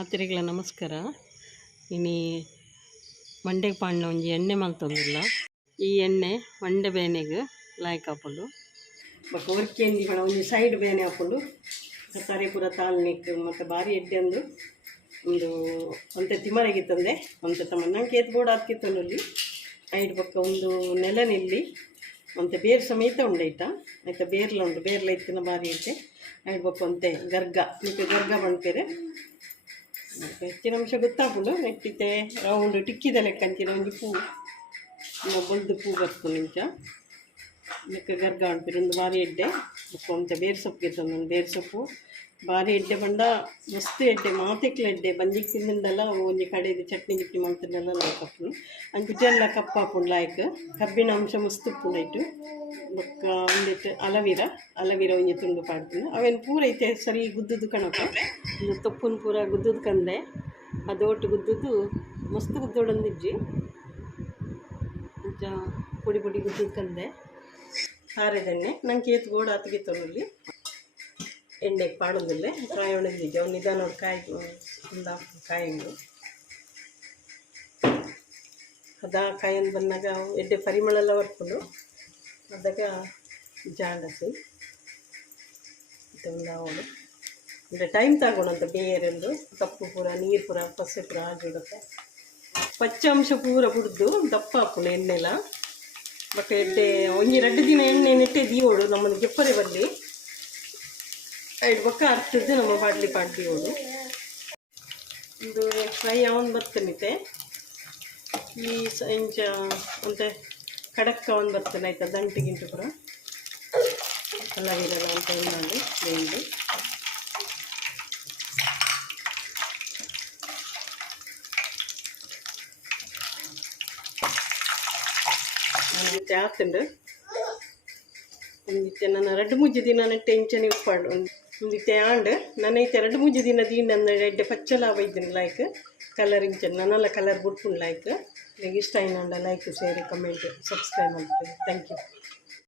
ಆತರಿಗಳ ನಮಸ್ಕಾರ. ಇನಿ ಮಂಡೆ ಪಾಂಡ ಒಂಜಿ ಎಣ್ಣೆ ಮಲ್ತೊಂದಿಲ್ಲ ಈ ಎಣ್ಣೆ ಮಂಡೆ ಬೇನೆಗೆ ಲಾಯ್ಕ್ ಹಾಕೊಂಡು, ಬೊಕ ಒರ್ಕೆಂದಿ ಹಣ ಒಂದು ಸೈಡ್ ಬೇನೆ ಹಾಕೊಂಡು, ತರಕಾರಿ ಪೂರ ತಾಳ್ನಿಕ್ ಮತ್ತು ಬಾರಿ ಎಡ್ಡೆ ಅಂದು ಒಂದು ಒಂತೆ ತಿಮರೆಗಿತ್ತಂದೆ ಒಂತೆ ತಮ್ಮ ನಂಗೆ ಏತ್ ಬೋರ್ಡ್ ಹಾಕಿತ್ತಲ್ಲಿ ಐಡ್ ಪಕ್ಕ ಒಂದು ನೆಲ ನಿಲ್ಲಿ ಒಂತೆ ಬೇರು ಸಮೇತ ಉಂಡೈತ. ಆಯ್ತಾ, ಬೇರ್ಲ ಉಂಡು, ಬೇರ್ಲ ಇತ್ತಿನ ಬಾರಿ ಐತೆ. ಐಡ್ ಪಕ್ಕ ಒಂತೆ ಗರ್ಗ, ಮತ್ತು ಗರ್ಗ ಬಂಡ್ಪೇರೆ ಹೆಚ್ಚಿನ ಅಂಶ ಗೊತ್ತಾಪುಂಡು ನೆಟ್ಟಿತೆ ರೌಂಡ್ ಟಿಕ್ಕಿದ ಲೆಕ್ಕ ಅಂಚಿನ ಒಂದು ಪೂ ಬೊಳ್ದು ಪೂ ಬರ್ತದೆ ನಿಂಚ ಲೆಕ್ಕ ಗರ್ಗ ಅಂತೀರಿ, ಒಂದು ಬಾರಿ ಎಡ್ಡೆ. ಬೊಕ್ಕ ಒಂಚ ಬೇರು ಸೊಪ್ಪು ಗೆತ್ತೊಂದು ಒಂದು ಬೇರು ಸೊಪ್ಪು. ಬಾರಿ ಎಡ್ಡೆ ಬಂಡ ಮಸ್ತ್ ಎಡ್ಡೆ ಮಾತೆಕ್ಲ ಎಡ್ಡೆ. ಬಂಜಿಗೆ ತಿಂದಿಂದಲ್ಲ ಒಂಜಿ ಕಡೆದು ಚಟ್ನಿ ಗಿಟ್ನಿ ಮಾಡ್ತಿದ್ದೆಲ್ಲ ಲಾಯ್ಕ್ ಹಾಪುಂಡು ಅಂಚ ಜೆಲ್ಲ ಕಪ್ಪು ಹಾಪುಂಡು ಲಾಯ್ಕ್. ಕಬ್ಬಿನ ಅಂಶ ಮಸ್ತ್ ಉಪ್ಪುಂಡೈಟು ಬೊಕ್ಕ ಒಂದಿಟ್ಟು ಅಲವೀರ. ಅಲವೀರ ಒಂಜಿ ತುಂಡು ಪಾಡ್ತೀನಿ. ಅವೇನು ಪೂರ ಐತೆ ಸರಿ ಗುದ್ದುದು ಕಣಪ್ಪ. ಇದು ತೊಪ್ಪುನ ಪೂರ ಗುದ್ದುದ ಕಂದೆ. ಅದು ಒಟ್ಟು ಗುದ್ದುದು ಮಸ್ತ್ ಗುದ್ದೋಡಂದಿಜ್ಜಿ ಅಂಚ ಪುಡಿ ಪುಡಿ ಗುದ್ದದ ಕಂದೆ. ಹಾರೆದೆಣ್ಣೆ ನಂಗೆ ಏತ್ ಗೋಡ ಹತ್ತಿಗೆ ಎಣ್ಣೆಗೆ ಪಾಡೋದಿಲ್ಲ ಕಾಯಿ ಒಣಗಿದ್ದೆ ಅವ್ನು ನಿಧಾನ ಕಾಯಿ, ಒಂದು ಕಾಯಿಂದು ಅದ ಕಾಯಿಂದ ಬಂದಾಗ ಎಡ್ಡೆ ಪರಿಮಳ ಎಲ್ಲ ಬರ್ಕೊಂಡು ಅದಾಗ ಜಾಂಡಸಿ ಇದೊಂದು ಅವಳು ಅಂದರೆ ಟೈಮ್ ತಗೋಣ ಬೇಯರೆಂದು ಕಪ್ಪು ಪೂರ, ನೀರು ಪೂರ ಪಸೆ ಪೂರ ಆಗಿಡುತ್ತೆ ಪಚ್ಚ ಅಂಶ ಪೂರ ಬಿಡ್ದು ದಪ್ಪ ಹಾಕೊಂಡು ಎಣ್ಣೆಲ್ಲ ಬಟ್ ಎಡ್ಡೆ, ಒಂಜಿ ಎರಡು ದಿನ ಎಣ್ಣೆ ನೆಟ್ಟೆ ದೀವೋಡು ನಮ್ಮನ್ನು ಗೆಪ್ಪರೆ ಬರಲಿ ಎರಡು ಬೊಕ್ಕ ಅರ್ಥದ್ದು ನಮ್ಮ ಬಾಡ್ಲಿ ಪಾಡ್ದೀವೋಡು ಇದು ಫ್ರೈ ಅವನು ಬರ್ತನಿತೆ ಈ ಸಂಜ ಅಂತೆ ಖಡಕ್ ಅವನ್ ಬರ್ತಾನೆ ಆಯ್ತಾ, ದಂಟು ಗಿಂಟು ಪುರ. ಇರಲ್ಲ ಅಂತ ಮಾಡಿ ನನಗೆ ಆತುಂಡು ಒಂದಿತ್ತೆ ನನ್ನ ಎರಡು ಮೂಜಿ ದಿನ ಟೆನ್ಷನ್ ಇಪ್ಪಾಡು ಒಂದಿತ್ತೆ ಆಂಡ್ ನನೈತೆ ಎರಡು ಮೂಜಿ ದಿನ ದೀಂಡ ನನ್ನ ಎಡ್ಡೆ ಪಚ್ಚಲ ಬೈದಿನ ಲೈಕ್ ಕಲರ್ ಇಂಚ ನನ್ನೆಲ್ಲ ಕಲರ್ ಬಿಟ್ಕೊಂಡು ಲೈಕ್ ನಿಮಗೆ ಇಷ್ಟ ಆಯ್ನಂಡ ಲೈಕ್ ಶೇರ್ ಕಮೆಂಟ್ ಸಬ್ಸ್ಕ್ರೈಬ್ ಮಾಡ್ತೀನಿ ಥ್ಯಾಂಕ್ ಯು